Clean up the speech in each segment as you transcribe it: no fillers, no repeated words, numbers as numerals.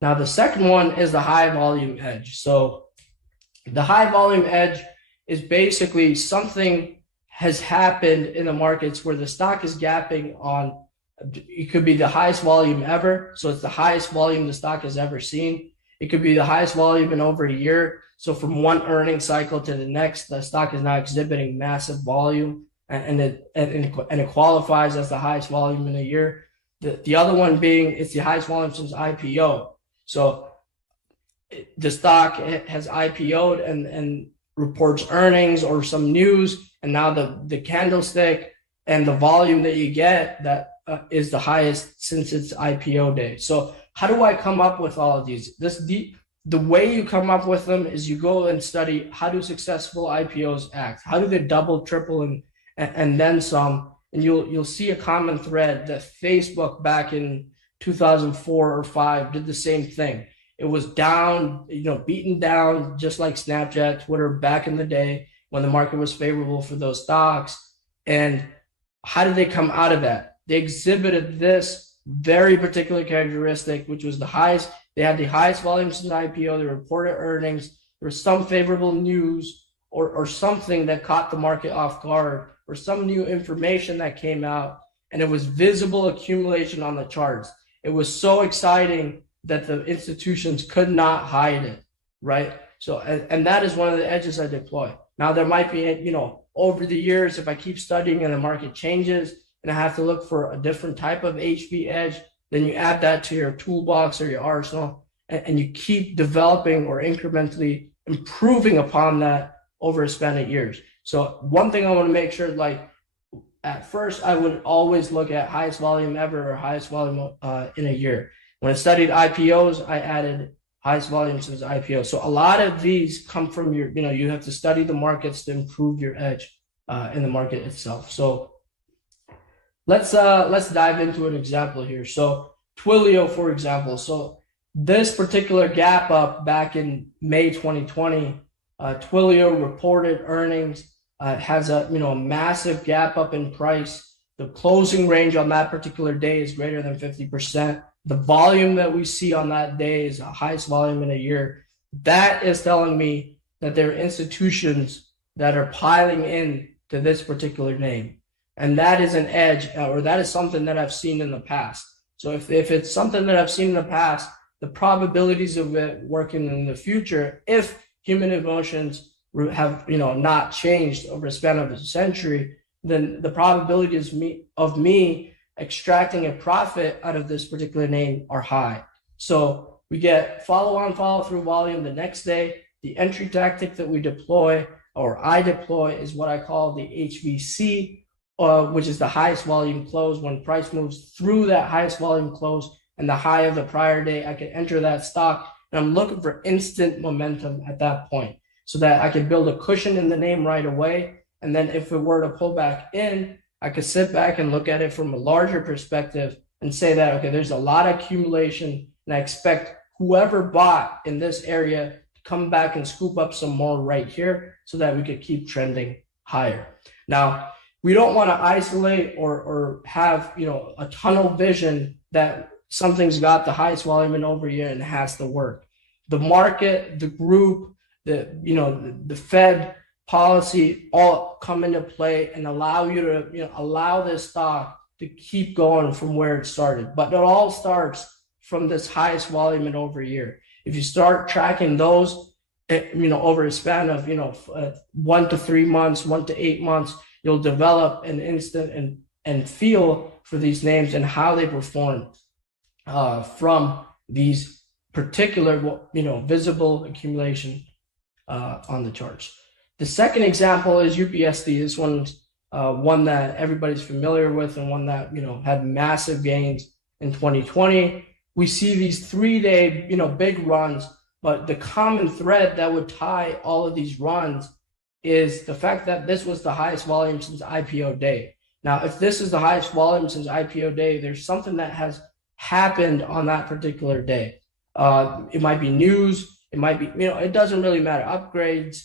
Now, the second one is the high volume edge. So the high volume edge is basically something has happened in the markets where the stock is gapping on, it could be the highest volume ever. So it's the highest volume the stock has ever seen. It could be the highest volume in over a year. So from one earning cycle to the next, the stock is now exhibiting massive volume, and it qualifies as the highest volume in a year. The other one being it's the highest volume since IPO. So the stock has IPO'd and reports earnings or some news, and now the candlestick and the volume that you get that is the highest since its IPO day. So how do I come up with all of these? The way you come up with them is you go and study how do successful IPOs act? How do they double, triple, and then some? And you'll see a common thread that Facebook back in 2004 or 5 did the same thing. It was down, beaten down, just like Snapchat, Twitter back in the day when the market was favorable for those stocks. And how did they come out of that? They exhibited this very particular characteristic, which was the highest. They had the highest volume since IPO. They reported earnings. There was some favorable news or something that caught the market off guard, or some new information that came out, and it was visible accumulation on the charts. It was so exciting that the institutions could not hide it, right? So, and that is one of the edges I deploy. Now, there might be, over the years, if I keep studying and the market changes and I have to look for a different type of HV edge, then you add that to your toolbox or your arsenal, and you keep developing or incrementally improving upon that over a span of years. So one thing I want to make sure, like at first, I would always look at highest volume ever or highest volume in a year. When I studied IPOs, I added highest volume since IPO. So a lot of these come from your, you have to study the markets to improve your edge in the market itself. So let's dive into an example here. So Twilio, for example. So this particular gap up back in May 2020, Twilio reported earnings. Has a massive gap up in price. The closing range on that particular day is greater than 50%. The volume that we see on that day is the highest volume in a year. That is telling me that there are institutions that are piling in to this particular name. And that is an edge, or that is something that I've seen in the past. So if it's something that I've seen in the past, the probabilities of it working in the future, if human emotions have not changed over a span of a century, then the probabilities of me extracting a profit out of this particular name are high. So we get follow-on, follow-through volume the next day. The entry tactic that we deploy, or I deploy, is what I call the HVC, which is the highest volume close. When price moves through that highest volume close and the high of the prior day, I can enter that stock, and I'm looking for instant momentum at that point, so that I can build a cushion in the name right away. And then if it were to pull back in, I could sit back and look at it from a larger perspective and say that, okay, there's a lot of accumulation, and I expect whoever bought in this area to come back and scoop up some more right here so that we could keep trending higher. Now, we don't want to isolate or have, a tunnel vision that something's got the highest volume in over a year and has to work. The market, the group, the Fed policy all come into play and allow you to, allow this stock to keep going from where it started. But it all starts from this highest volume in over a year. If you start tracking those, over a span of, 1 to 3 months, 1 to 8 months, you'll develop an instant and feel for these names and how they perform from these particular, visible accumulation on the charts. The second example is UPSD. This one's one that everybody's familiar with, and one that had massive gains in 2020. We see these 3-day big runs, but the common thread that would tie all of these runs is the fact that this was the highest volume since IPO day. Now, if this is the highest volume since IPO day, there's something that has happened on that particular day. It might be news. It might be, it doesn't really matter. Upgrades.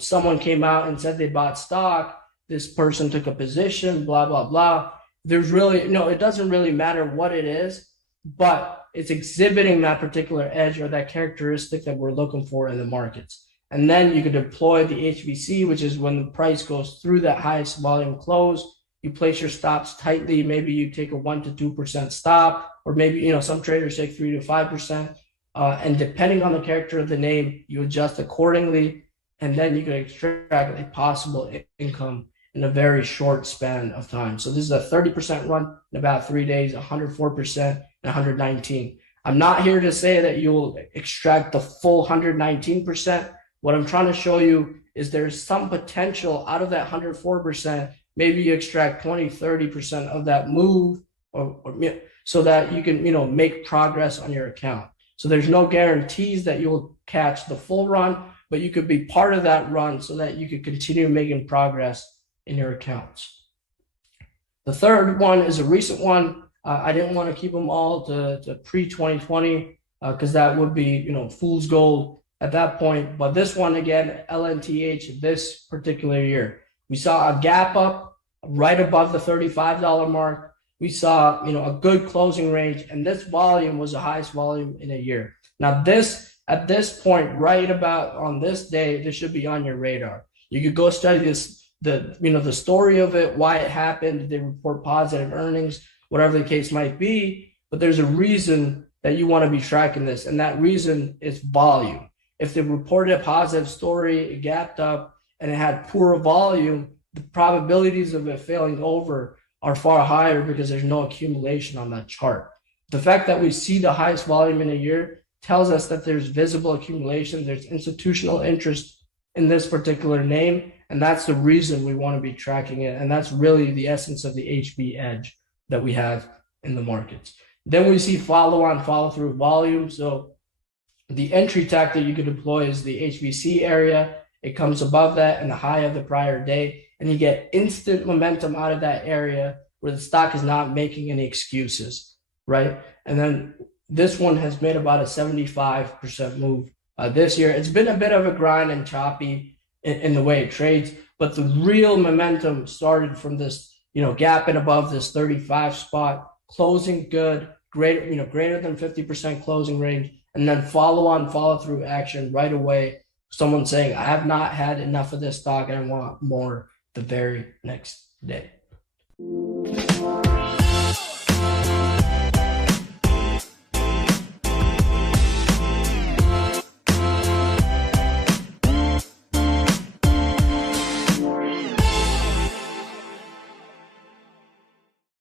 Someone came out and said they bought stock. This person took a position, blah, blah, blah. there's really, it doesn't really matter what it is, but it's exhibiting that particular edge or that characteristic that we're looking for in the markets. And then you can deploy the HVC, which is when the price goes through that highest volume close. You place your stops tightly. Maybe you take a 1 to 2% stop, or maybe, some traders take 3 to 5%. And depending on the character of the name, you adjust accordingly. And then you can extract a possible income in a very short span of time. So this is a 30% run in about 3 days, 104%, and 119. I'm not here to say that you will extract the full 119%. What I'm trying to show you is there's some potential out of that 104%. Maybe you extract 20, 30% of that move, or so that you can, make progress on your account. So there's no guarantees that you'll catch the full run, but you could be part of that run so that you could continue making progress in your accounts. The third one is a recent one. I didn't want to keep them all to pre-2020 because that would be, fool's gold at that point. But this one, again, LNTH, this particular year, we saw a gap up right above the $35 mark. We saw, a good closing range, and this volume was the highest volume in a year. Now, at this point, right about on this day, this should be on your radar. You could go study this, the story of it, why it happened. Did they report positive earnings, whatever the case might be? But there's a reason that you want to be tracking this, and that reason is volume. If they reported a positive story, it gapped up, and it had poor volume, the probabilities of it failing over are far higher because there's no accumulation on that chart. The fact that we see the highest volume in a year tells us that there's visible accumulation, there's institutional interest in this particular name, and that's the reason we want to be tracking it. And that's really the essence of the HB edge that we have in the markets. Then we see follow-on, follow-through volume. So the entry tactic you can deploy is the HVC area. It comes above that and the high of the prior day, and you get instant momentum out of that area where the stock is not making any excuses, right? And then this one has made about a 75% move this year. It's been a bit of a grind and choppy in the way it trades, but the real momentum started from this, gapping above this 35 spot, closing good, greater than 50% closing range, and then follow through action right away. Someone saying, I have not had enough of this stock and I want more the very next day.